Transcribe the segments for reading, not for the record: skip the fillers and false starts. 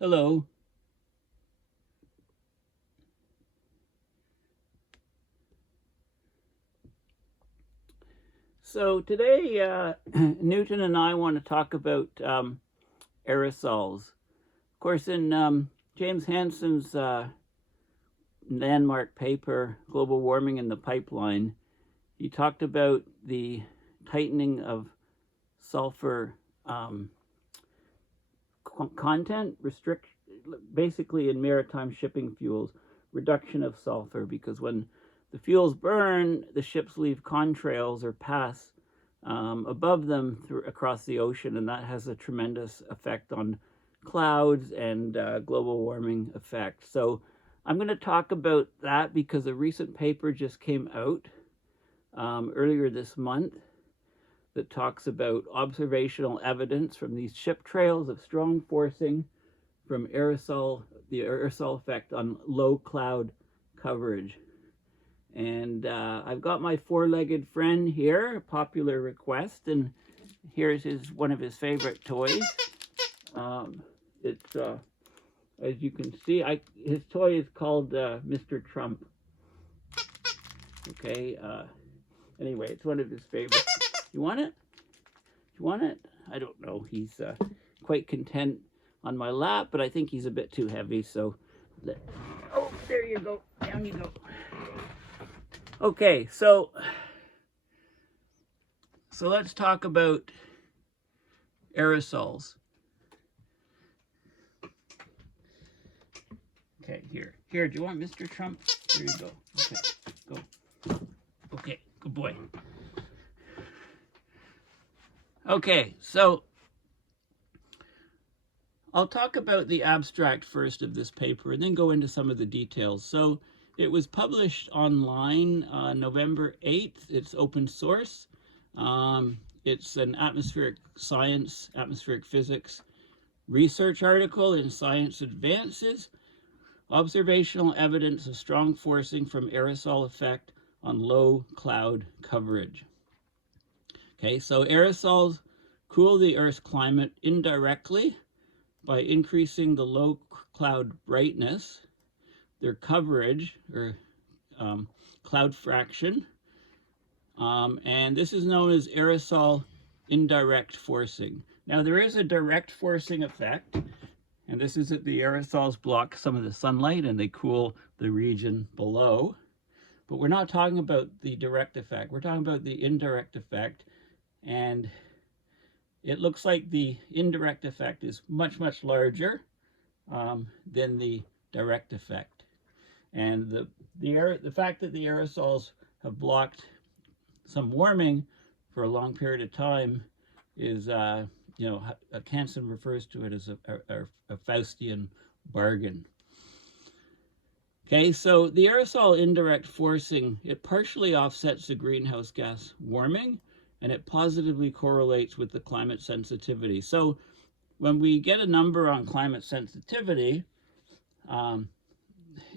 Hello. So today, Newton and I want to talk about aerosols. Of course, in James Hansen's landmark paper, Global Warming in the Pipeline, he talked about the tightening of sulphur content, basically in maritime shipping fuels, reduction of sulphur, because when the fuels burn, the ships leave contrails or pass above them across the ocean, and that has a tremendous effect on clouds and global warming effect. So I'm going to talk about that because a recent paper just came out earlier this month that talks about observational evidence from these ship trails of strong forcing from the aerosol effect on low cloud coverage. And I've got my four-legged friend here, popular request, and here's one of his favorite toys. It's as you can see, his toy is called Mr. Trump. Okay. Anyway, it's one of his favorites. You want it? You want it? I don't know. He's quite content on my lap, but I think he's a bit too heavy. So, oh, there you go. Down you go. Okay, so let's talk about aerosols. Okay, here. Do you want Mr. Trump? There you go. Okay, go. Okay, good boy. Okay, so I'll talk about the abstract first of this paper and then go into some of the details. So it was published online November 8th. It's open source. It's an atmospheric physics research article in Science Advances. Observational evidence of strong forcing from aerosol effect on low cloud coverage. Okay, so aerosols cool the Earth's climate indirectly by increasing the low cloud brightness, their coverage, or cloud fraction, and this is known as aerosol indirect forcing. Now, there is a direct forcing effect, and this is that the aerosols block some of the sunlight and they cool the region below. But we're not talking about the direct effect. We're talking about the indirect effect, and it looks like the indirect effect is much, much larger than the direct effect. And the fact that the aerosols have blocked some warming for a long period of time is, Hansen refers to it as a Faustian bargain. Okay, so the aerosol indirect forcing, it partially offsets the greenhouse gas warming, and it positively correlates with the climate sensitivity. So when we get a number on climate sensitivity,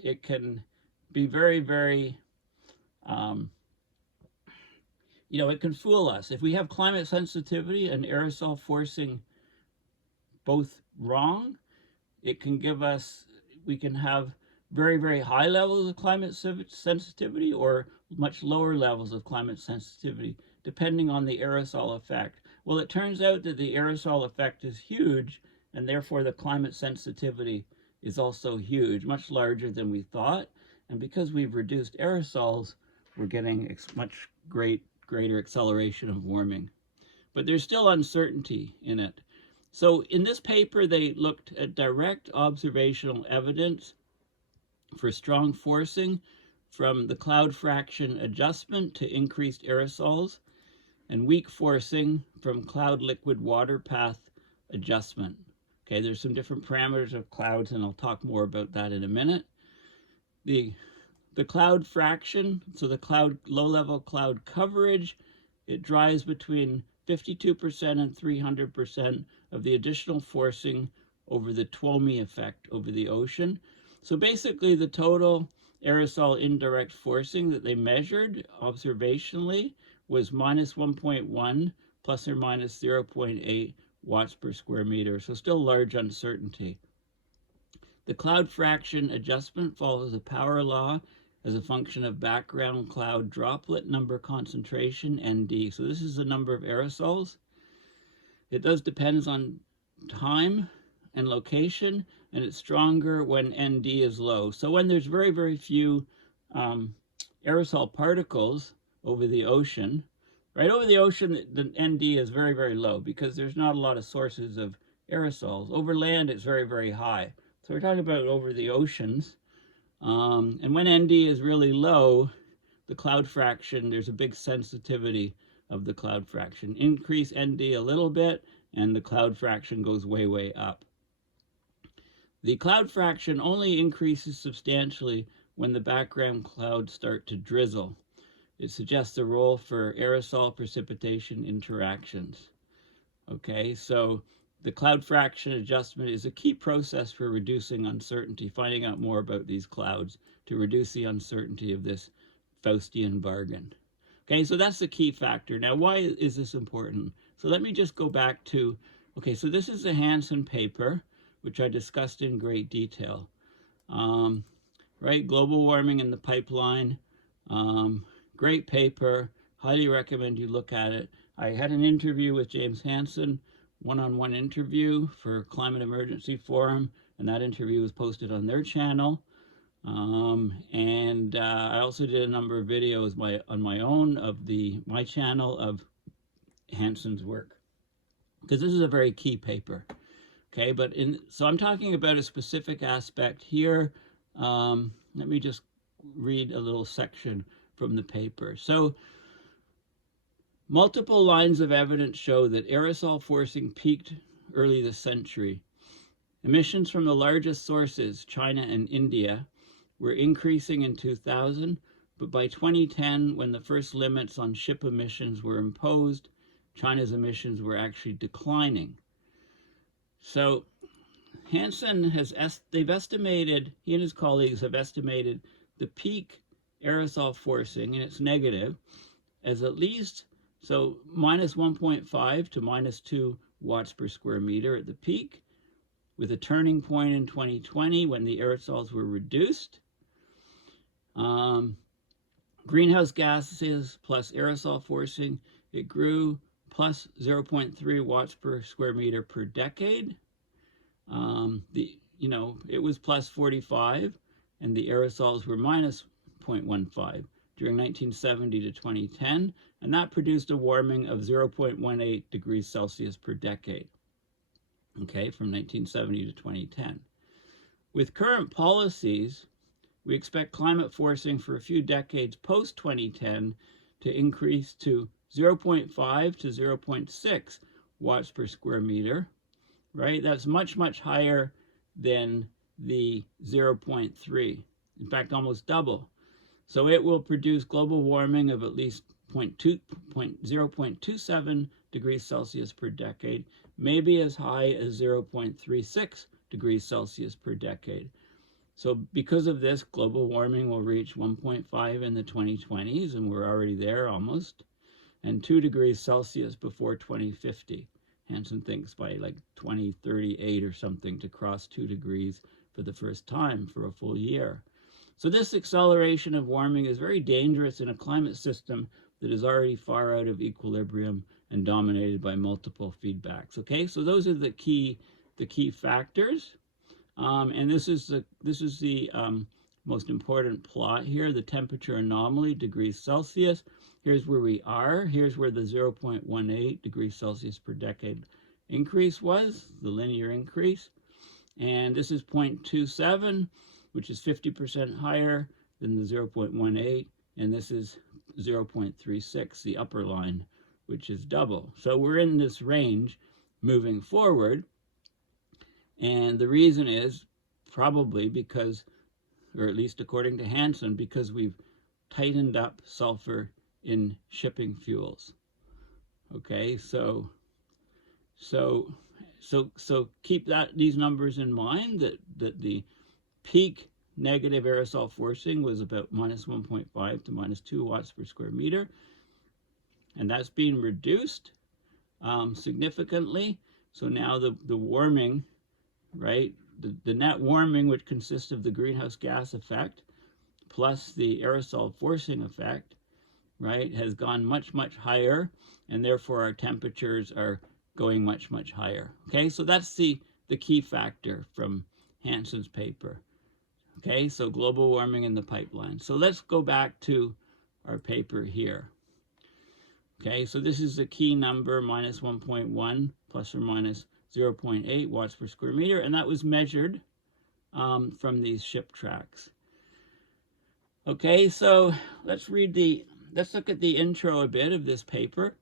it can be very, very, it can fool us. If we have climate sensitivity and aerosol forcing both wrong, it can give us, we can have very, very high levels of climate sensitivity or much lower levels of climate sensitivity, depending on the aerosol effect. Well, it turns out that the aerosol effect is huge, and therefore the climate sensitivity is also huge, much larger than we thought. And because we've reduced aerosols, we're getting much greater acceleration of warming. But there's still uncertainty in it. So in this paper, they looked at direct observational evidence for strong forcing from the cloud fraction adjustment to increased aerosols, and weak forcing from cloud liquid water path adjustment. Okay, there's some different parameters of clouds, and I'll talk more about that in a minute. The cloud fraction, so the low-level cloud coverage, it drives between 52% and 300% of the additional forcing over the Twomey effect over the ocean. So basically, the total aerosol indirect forcing that they measured observationally was minus 1.1 plus or minus 0.8 watts per square meter. So still large uncertainty. The cloud fraction adjustment follows the power law as a function of background cloud droplet number concentration, ND. So this is the number of aerosols. It does depends on time and location, and it's stronger when ND is low. So when there's very, very few aerosol particles over the ocean, right over the ocean, the ND is very, very low because there's not a lot of sources of aerosols. Over land, it's very, very high. So we're talking about over the oceans. And when ND is really low, the cloud fraction, there's a big sensitivity of the cloud fraction. Increase ND a little bit, and the cloud fraction goes way, way up. The cloud fraction only increases substantially when the background clouds start to drizzle. It suggests a role for aerosol precipitation interactions. Okay, so the cloud fraction adjustment is a key process for reducing uncertainty, finding out more about these clouds to reduce the uncertainty of this Faustian bargain. Okay, so that's the key factor. Now, why is this important? So let me just go back to, okay, so this is the Hansen paper, which I discussed in great detail. Right, global warming in the pipeline, great paper, highly recommend you look at it. I had an interview with James Hansen, one-on-one interview for Climate Emergency Forum, and that interview was posted on their channel. I also did a number of videos on my own of my channel of Hansen's work, because this is a very key paper. Okay, so I'm talking about a specific aspect here. Let me just read a little section from the paper. So, multiple lines of evidence show that aerosol forcing peaked early this century. Emissions from the largest sources, China and India, were increasing in 2000, but by 2010, when the first limits on ship emissions were imposed, China's emissions were actually declining. So Hansen they've estimated, he and his colleagues have estimated the peak aerosol forcing, and it's negative, as at least, so minus 1.5 to minus 2 watts per square meter at the peak, with a turning point in 2020 when the aerosols were reduced. Greenhouse gases plus aerosol forcing, it grew plus 0.3 watts per square meter per decade. It was plus 45, and the aerosols were minus 0.15 during 1970 to 2010, and that produced a warming of 0.18 degrees Celsius per decade, okay, from 1970 to 2010. With current policies, we expect climate forcing for a few decades post-2010 to increase to 0.5 to 0.6 watts per square meter, right? That's much, much higher than the 0.3. In fact, almost double. So it will produce global warming of at least 0.27 degrees Celsius per decade, maybe as high as 0.36 degrees Celsius per decade. So because of this, global warming will reach 1.5 in the 2020s, and we're already there almost, and 2 degrees Celsius before 2050. Hansen thinks by like 2038 or something to cross 2 degrees for the first time for a full year. So this acceleration of warming is very dangerous in a climate system that is already far out of equilibrium and dominated by multiple feedbacks. Okay, so those are the key factors. And this is the most important plot here, the temperature anomaly, degrees Celsius. Here's where we are. Here's where the 0.18 degrees Celsius per decade increase was, the linear increase. And this is 0.27, which is 50% higher than the 0.18. And this is 0.36, the upper line, which is double. So we're in this range moving forward. And the reason is probably because, or at least according to Hansen, because we've tightened up sulfur in shipping fuels. Okay, so keep these numbers in mind, that the peak negative aerosol forcing was about minus 1.5 to minus 2 watts per square meter, and that's being reduced significantly. So now the warming, right, the net warming, which consists of the greenhouse gas effect plus the aerosol forcing effect, right, has gone much, much higher, and therefore our temperatures are going much, much higher. Okay, so that's the key factor from Hansen's paper. Okay, so global warming in the pipeline. So let's go back to our paper here. Okay, so this is the key number, minus 1.1 plus or minus 0.8 watts per square meter, and that was measured from these ship tracks. Okay, so let's look at the intro a bit of this paper.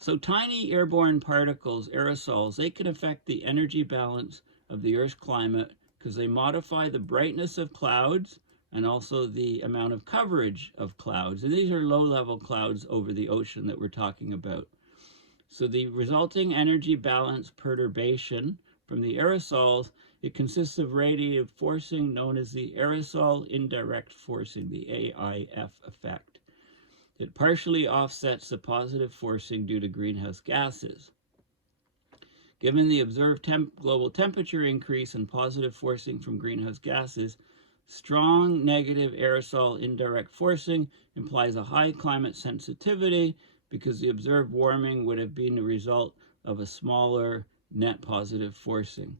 So tiny airborne particles, aerosols, they can affect the energy balance of the Earth's climate because they modify the brightness of clouds and also the amount of coverage of clouds. And these are low-level clouds over the ocean that we're talking about. So the resulting energy balance perturbation from the aerosols, it consists of radiative forcing known as the Aerosol Indirect Forcing, the AIF effect. It partially offsets the positive forcing due to greenhouse gases. Given the observed global temperature increase and positive forcing from greenhouse gases, strong negative aerosol indirect forcing implies a high climate sensitivity because the observed warming would have been the result of a smaller net positive forcing.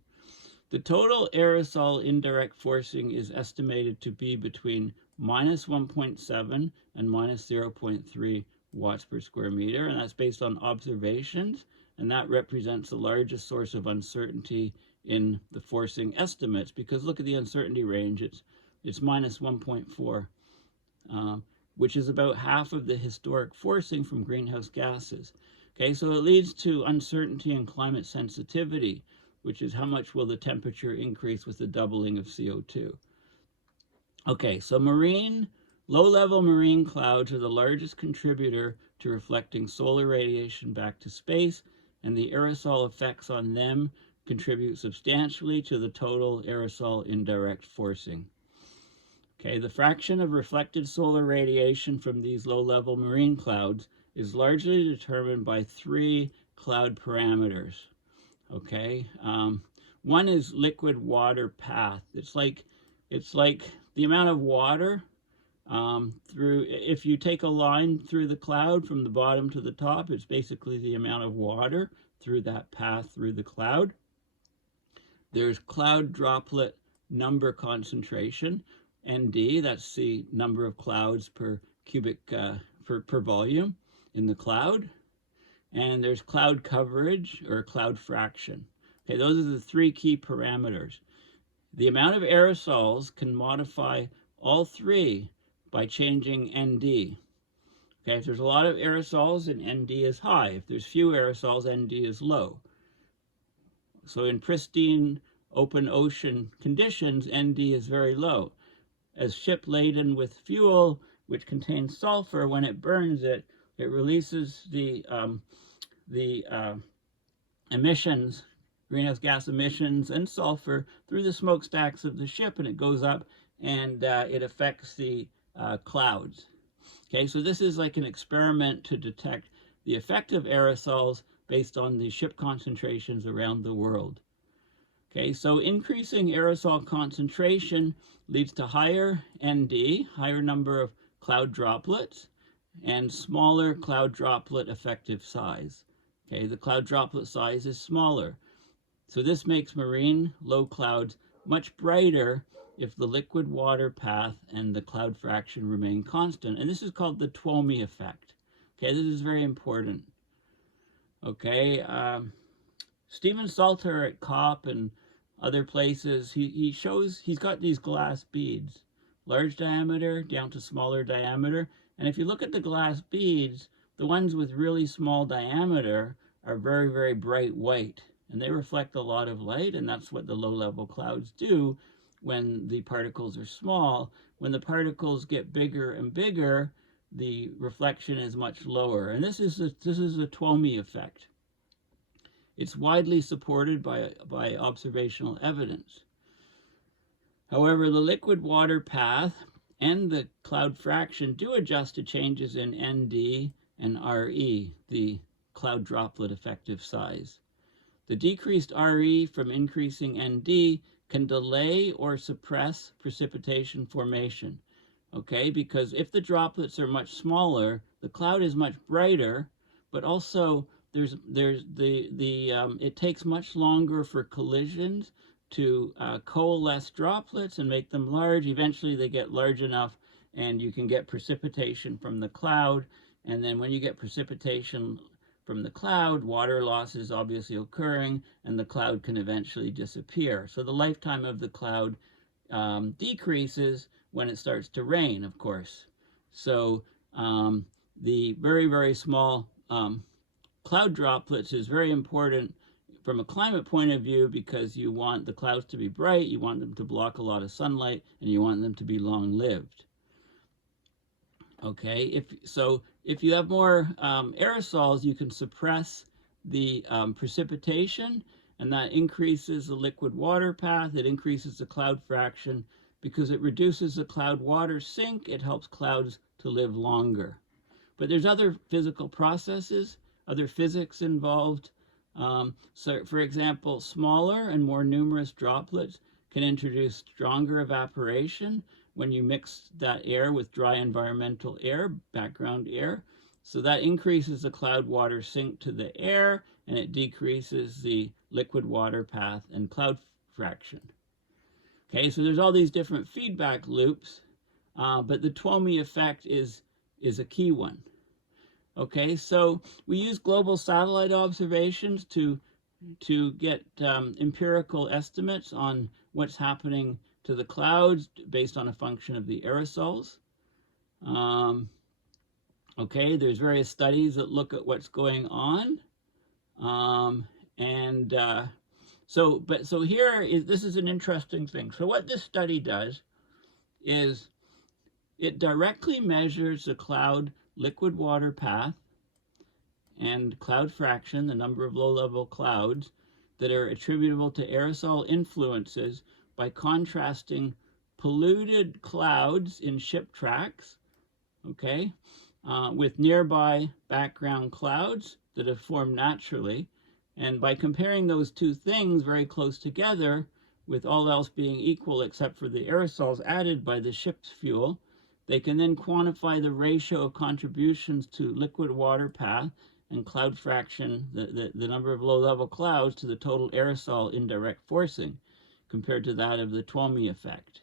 The total aerosol indirect forcing is estimated to be between minus 1.7 and minus 0.3 watts per square meter, and that's based on observations, and that represents the largest source of uncertainty in the forcing estimates, because look at the uncertainty range, it's minus 1.4, which is about half of the historic forcing from greenhouse gases. Okay, so it leads to uncertainty in climate sensitivity, which is how much will the temperature increase with the doubling of CO2. Okay, so low-level marine clouds are the largest contributor to reflecting solar radiation back to space, and the aerosol effects on them contribute substantially to the total aerosol indirect forcing. Okay, the fraction of reflected solar radiation from these low-level marine clouds is largely determined by three cloud parameters. Okay, one is liquid water path. It's like the amount of water if you take a line through the cloud from the bottom to the top, it's basically the amount of water through that path through the cloud. There's cloud droplet number concentration, ND, that's the number of clouds per cubic per volume in the cloud. And there's cloud coverage or cloud fraction. Okay, those are the three key parameters. The amount of aerosols can modify all three by changing ND. Okay, if there's a lot of aerosols, then ND is high. If there's few aerosols, ND is low. So in pristine open ocean conditions, ND is very low. As ship laden with fuel, which contains sulphur, when it burns it, it releases the emissions, greenhouse gas emissions and sulfur through the smokestacks of the ship, and it goes up and it affects the clouds. Okay, so this is like an experiment to detect the effect of aerosols based on the ship concentrations around the world. Okay, so increasing aerosol concentration leads to higher ND, higher number of cloud droplets, and smaller cloud droplet effective size. Okay, the cloud droplet size is smaller. So this makes marine low clouds much brighter if the liquid water path and the cloud fraction remain constant. And this is called the Twomey effect. Okay, this is very important. Okay, Stephen Salter at COP and other places, he's got these glass beads, large diameter down to smaller diameter. And if you look at the glass beads, the ones with really small diameter are very, very bright white. And they reflect a lot of light, and that's what the low-level clouds do when the particles are small. When the particles get bigger and bigger, the reflection is much lower. And this is the Twomey effect. It's widely supported by observational evidence. However, the liquid water path and the cloud fraction do adjust to changes in ND and RE, the cloud droplet effective size. The decreased RE from increasing ND can delay or suppress precipitation formation. Okay, because if the droplets are much smaller, the cloud is much brighter, but also it takes much longer for collisions to coalesce droplets and make them large. Eventually they get large enough and you can get precipitation from the cloud. And then when you get precipitation from the cloud, water loss is obviously occurring and the cloud can eventually disappear. So the lifetime of the cloud decreases when it starts to rain, of course. So the very, very small cloud droplets is very important from a climate point of view because you want the clouds to be bright, you want them to block a lot of sunlight, and you want them to be long-lived. Okay, if you have more aerosols, you can suppress the precipitation, and that increases the liquid water path, it increases the cloud fraction. Because it reduces the cloud water sink, it helps clouds to live longer. But there's other physical processes, other physics involved. So for example, smaller and more numerous droplets can introduce stronger evaporation when you mix that air with dry environmental air, background air. So that increases the cloud water sink to the air, and it decreases the liquid water path and cloud fraction. Okay, so there's all these different feedback loops, but the Twomey effect is a key one. Okay, so we use global satellite observations to get empirical estimates on what's happening to the clouds based on a function of the aerosols. Okay, there's various studies that look at what's going on, So here is, this is an interesting thing. So what this study does is it directly measures the cloud liquid water path and cloud fraction, the number of low-level clouds that are attributable to aerosol influences by contrasting polluted clouds in ship tracks, okay, with nearby background clouds that have formed naturally. And by comparing those two things very close together, with all else being equal except for the aerosols added by the ship's fuel, they can then quantify the ratio of contributions to liquid water path and cloud fraction, the number of low-level clouds, to the total aerosol indirect forcing, compared to that of the Twomey effect.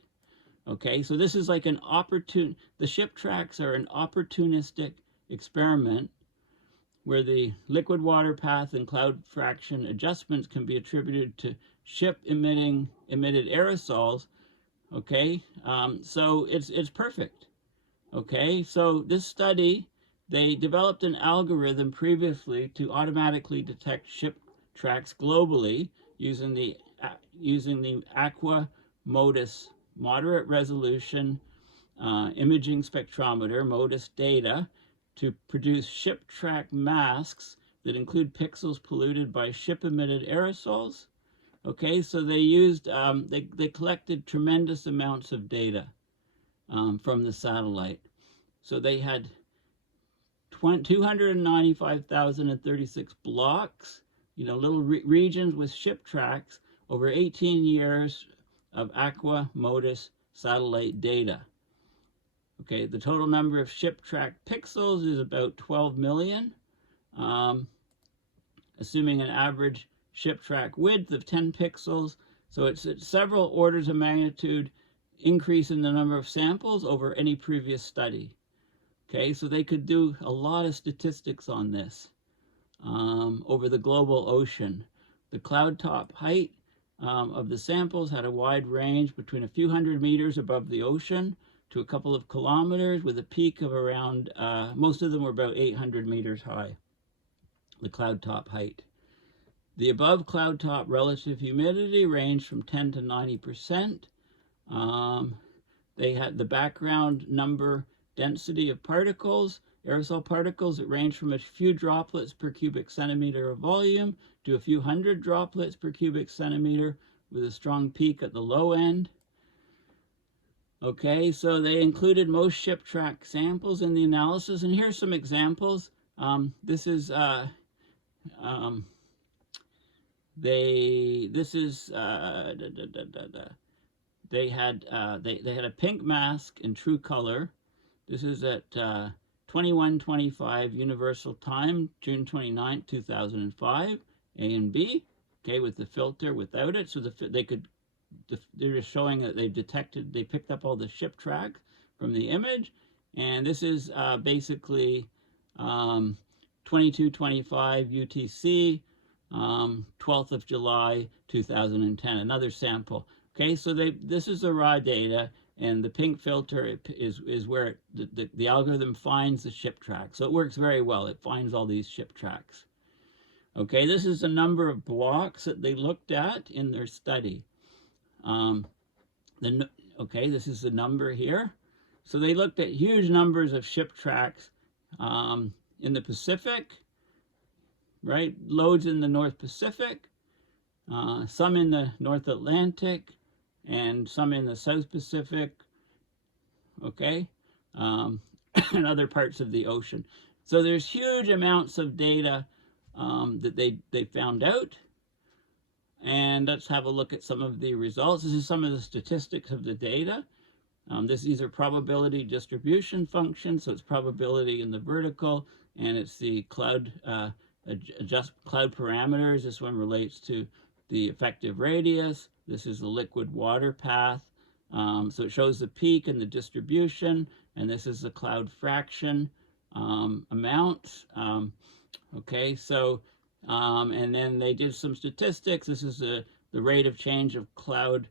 Okay, so this is like the ship tracks are an opportunistic experiment where the liquid water path and cloud fraction adjustments can be attributed to ship emitted aerosols. Okay, so it's perfect. Okay, so this study, they developed an algorithm previously to automatically detect ship tracks globally using the Aqua Modus moderate resolution imaging spectrometer, MODIS data, to produce ship track masks that include pixels polluted by ship-emitted aerosols. Okay, so they used, they collected tremendous amounts of data from the satellite. So they had 295,036 blocks, little regions with ship tracks over 18 years of Aqua Modus satellite data. Okay, the total number of ship track pixels is about 12 million, assuming an average ship track width of 10 pixels. So it's several orders of magnitude increase in the number of samples over any previous study. Okay, so they could do a lot of statistics on this over the global ocean. The cloud top height of the samples had a wide range between a few hundred meters above the ocean to a couple of kilometers, with a peak of around, most of them were about 800 meters high, the cloud top height. The above cloud top relative humidity ranged from 10 to 90%. They had the background number density of particles, aerosol particles that range from a few droplets per cubic centimeter of volume to a few hundred droplets per cubic centimeter, with a strong peak at the low end. Okay, so they included most ship track samples in the analysis, and here's some examples. This is this is they had a pink mask in true color. This is at 21:25 Universal Time, June 29th, 2005, A and B, okay, with the filter without it. So they're just showing that they picked up all the ship track from the image. And this is basically 22:25 UTC, 12th of July, 2010, another sample. Okay, so this is the raw data, and the pink filter is where the algorithm finds the ship track. So it works very well. It finds all these ship tracks. Okay, this is the number of blocks that they looked at in their study. Okay, this is the number here. So they looked at huge numbers of ship tracks in the Pacific, right? Loads in the North Pacific, some in the North Atlantic, and some in the South Pacific, okay, and other parts of the ocean. So there's huge amounts of data that they found out. And let's have a look at some of the results. This is some of the statistics of the data. These are probability distribution functions, so it's probability in the vertical, and it's the cloud cloud parameters. This one relates to the effective radius. This is the liquid water path. So it shows the peak and the distribution, and this is the cloud fraction amount. Okay, so and then they did some statistics. This is the rate of change of cloud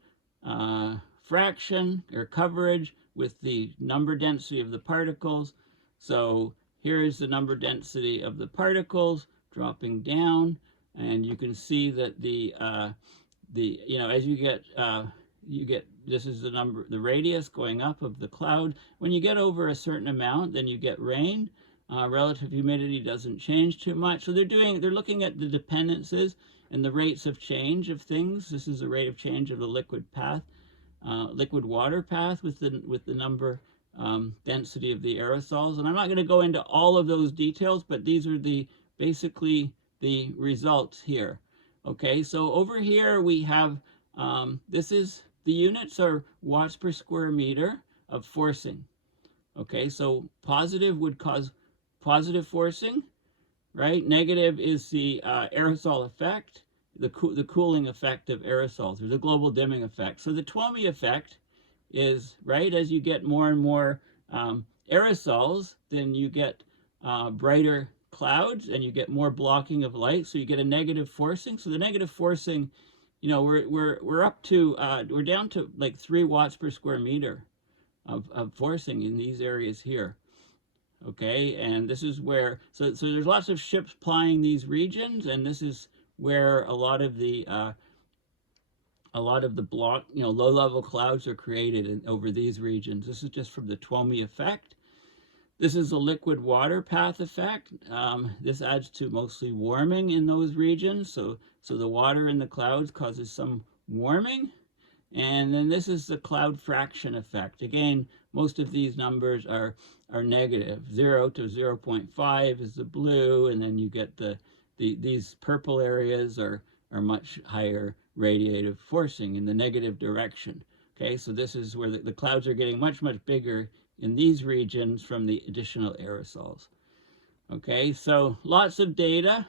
fraction or coverage with the number density of the particles. So here is the number density of the particles dropping down, and you can see that as you get this is the radius going up of the cloud. When you get over a certain amount, then you get rain. Relative humidity doesn't change too much. So they're looking at the dependencies and the rates of change of things. This is the rate of change of the liquid water path with the number density of the aerosols. And I'm not going to go into all of those details, but these are basically the results here. Okay, so over here we have the units are watts per square meter of forcing. Okay, so positive would cause positive forcing, right? Negative is the aerosol effect, the cooling effect of aerosols, or the global dimming effect. So the Twomey effect is, right, as you get more and more aerosols, then you get brighter clouds and you get more blocking of light, so you get a negative forcing. So the negative forcing, we're down to like 3 watts per square meter of forcing in these areas here. Okay, and this is where, so there's lots of ships plying these regions, and this is where a lot of the low-level clouds are created over these regions. This is just from the Twomey effect. This is a liquid water path effect. This adds to mostly warming in those regions, so the water in the clouds causes some warming. And then this is the cloud fraction effect. Again, most of these numbers are negative. 0 to 0.5 is the blue, and then you get these purple areas are much higher radiative forcing in the negative direction. Okay, so this is where the clouds are getting much bigger in these regions from the additional aerosols. Okay, so lots of data,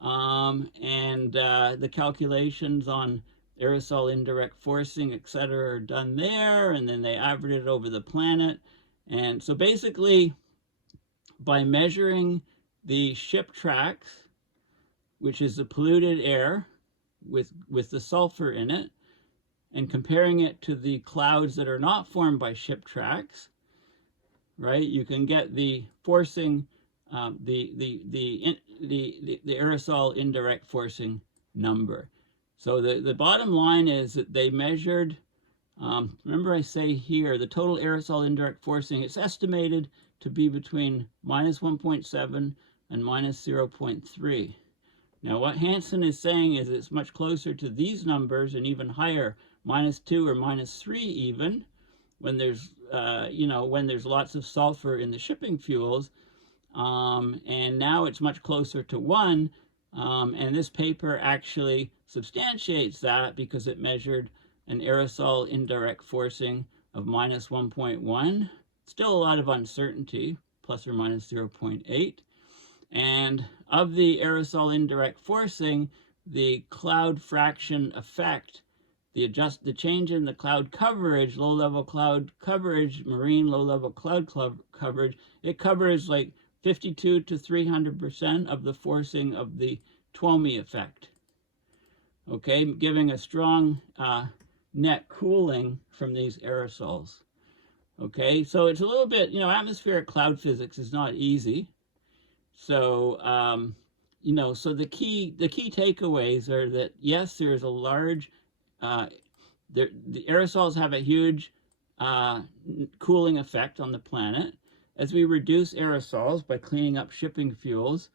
and the calculations on aerosol indirect forcing, etc., are done there, and then they average it over the planet. And so basically, by measuring the ship tracks, which is the polluted air with the sulfur in it, and comparing it to the clouds that are not formed by ship tracks, right, you can get the forcing, the aerosol indirect forcing number. So the bottom line is that they measured, remember I say here, the total aerosol indirect forcing, it's estimated to be between -1.7 and -0.3. Now what Hansen is saying is it's much closer to these numbers and even higher, -2 or -3 even, when there's, when there's lots of sulfur in the shipping fuels. And now it's much closer to 1, And this paper actually substantiates that because it measured an aerosol indirect forcing of minus 1.1. Still a lot of uncertainty, plus or minus 0.8. And of the aerosol indirect forcing, the cloud fraction effect, the change in the cloud coverage, low-level cloud coverage, marine low-level cloud coverage, it covers like 52 to 300% of the forcing of the Twomey effect. Okay, giving a strong net cooling from these aerosols. Okay, so it's a little bit, you know, atmospheric cloud physics is not easy. So, you know, so the key takeaways are that, yes, there's a large, the aerosols have a huge cooling effect on the planet. As we reduce aerosols by cleaning up shipping fuels,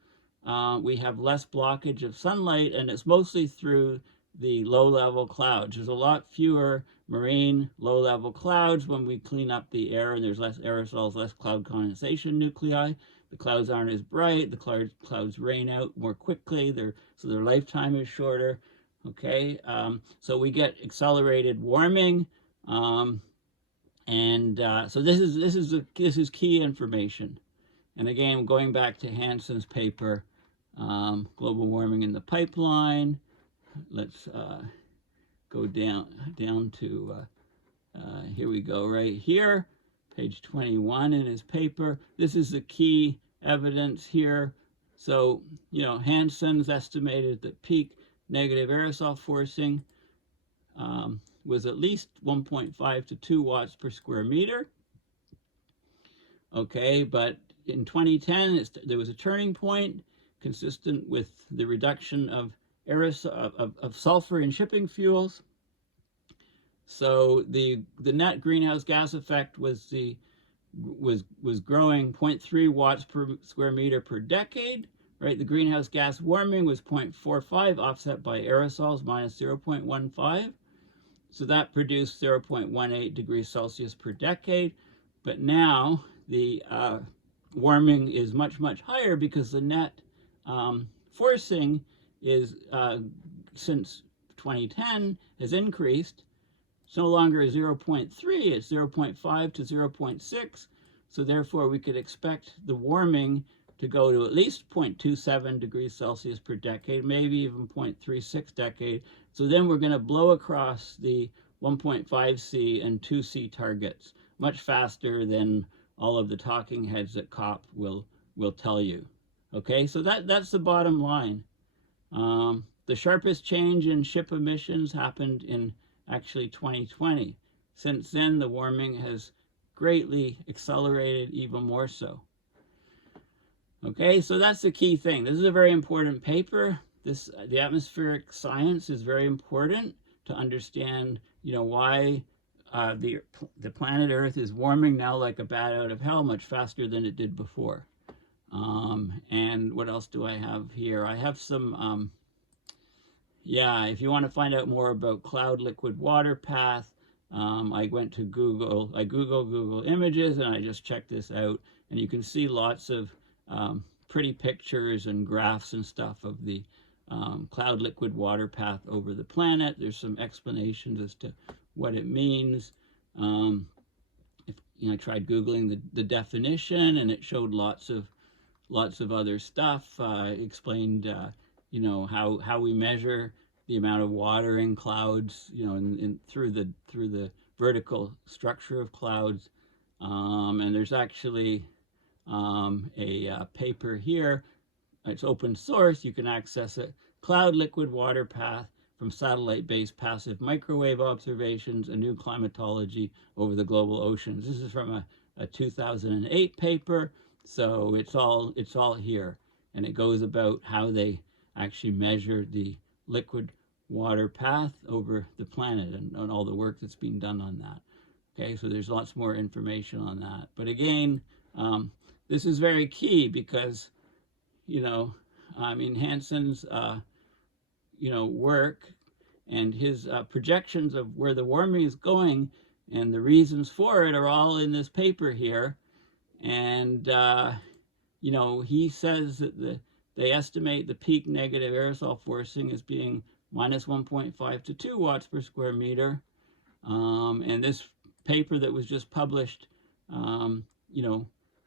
we have less blockage of sunlight, and it's mostly through the low-level clouds. There's a lot fewer marine low-level clouds when we clean up the air, and there's less aerosols, less cloud condensation nuclei. The clouds aren't as bright. The clouds rain out more quickly. So their lifetime is shorter. Okay, so we get accelerated warming, so this is key information. And again, going back to Hansen's paper, global warming in the pipeline. Let's go down to here we go, right here. Page 21 in his paper. This is the key evidence here. So, you know, Hansen's estimated that peak negative aerosol forcing was at least 1.5 to 2 watts per square meter. Okay, but in 2010, there was a turning point consistent with the reduction of sulphur in shipping fuels. So the net greenhouse gas effect was growing 0.3 watts per square meter per decade, right? The greenhouse gas warming was 0.45, offset by aerosols minus 0.15. So that produced 0.18 degrees Celsius per decade. But now the warming is much, much higher because the net forcing is, since 2010, has increased. It's no longer 0.3, it's 0.5 to 0.6. So therefore, we could expect the warming to go to at least 0.27 degrees Celsius per decade, maybe even 0.36 decade. So then we're going to blow across the 1.5 C and 2 C targets much faster than all of the talking heads at COP will tell you. Okay, so that's the bottom line. The sharpest change in ship emissions happened in actually 2020. Since then, the warming has greatly accelerated, even more so. Okay, so that's the key thing. This is a very important paper. The atmospheric science is very important to understand, you know, why the planet Earth is warming now like a bat out of hell, much faster than it did before. And what else do I have here? I have some, if you want to find out more about cloud liquid water path, I went to Google, I Googled Google Images, and I just checked this out, and you can see lots of pretty pictures and graphs and stuff of the cloud liquid water path over the planet. There's some explanations as to what it means. I tried Googling the definition, and it showed lots of other stuff. Explained, how we measure the amount of water in clouds, through the vertical structure of clouds. And there's actually a paper here. It's open source. You can access it. Cloud liquid water path from satellite-based passive microwave observations, a new climatology over the global oceans. This is from a 2008 paper. So it's all here, and it goes about how they actually measure the liquid water path over the planet and all the work that's being done on that. Okay, so there's lots more information on that. But again, this is very key because, Hansen's, work and his projections of where the warming is going and the reasons for it are all in this paper here. And, he says that they estimate the peak negative aerosol forcing as being minus 1.5 to 2 watts per square meter. And this paper that was just published,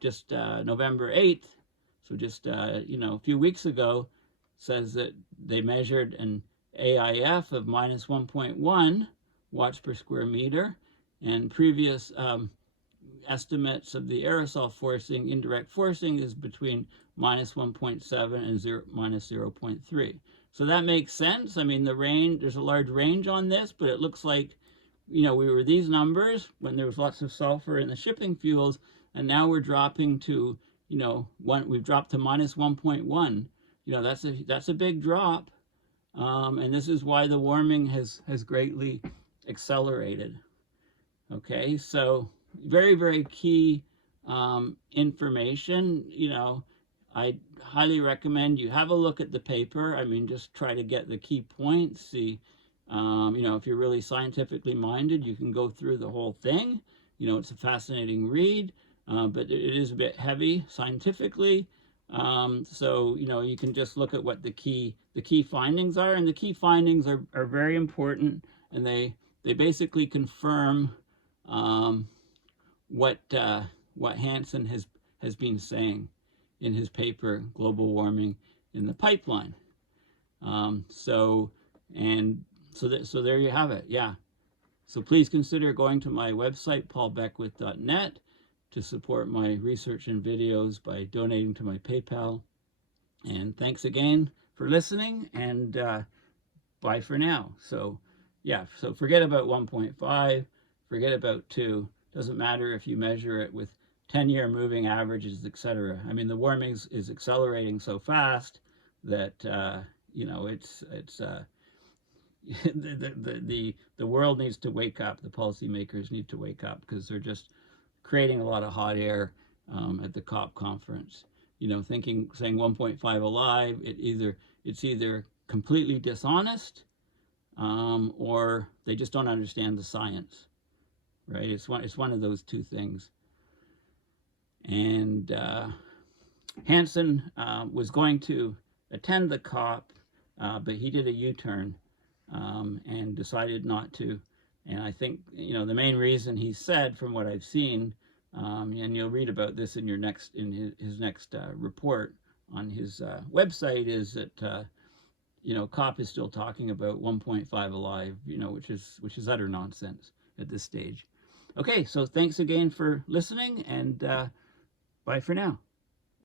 just November 8th, so just, a few weeks ago, says that they measured an AIF of minus 1.1 watts per square meter, and previous estimates of the aerosol forcing, indirect forcing, is between minus 1.7 and minus 0.3. So that makes sense. I mean, the range, there's a large range on this, but it looks like, we were these numbers when there was lots of sulfur in the shipping fuels, and now we're dropping to, we've dropped to minus 1.1. That's a big drop, and this is why the warming has greatly accelerated. Okay, so very, very key information. I highly recommend you have a look at the paper. I mean, just try to get the key points. See, if you're really scientifically minded, you can go through the whole thing. It's a fascinating read, but it is a bit heavy scientifically. So, you can just look at what the key findings are, and the key findings are very important, and they basically confirm what Hansen has been saying in his paper, Global Warming in the Pipeline. So there you have it. Yeah. So please consider going to my website, paulbeckwith.net, to support my research and videos by donating to my PayPal. And thanks again for listening, and bye for now. So yeah, so forget about 1.5, forget about 2. Doesn't matter if you measure it with 10-year moving averages, etc. I mean, the warming is accelerating so fast that the world needs to wake up. The policymakers need to wake up, because they're just creating a lot of hot air at the COP conference. Saying 1.5 alive, it's either completely dishonest, or they just don't understand the science, right? It's one of those two things. And Hansen was going to attend the COP, but he did a U-turn and decided not to. And I think, the main reason he said, from what I've seen, and you'll read about this in his next report on his website, is that COP is still talking about 1.5 alive, which is utter nonsense at this stage. Okay, so thanks again for listening, and bye for now.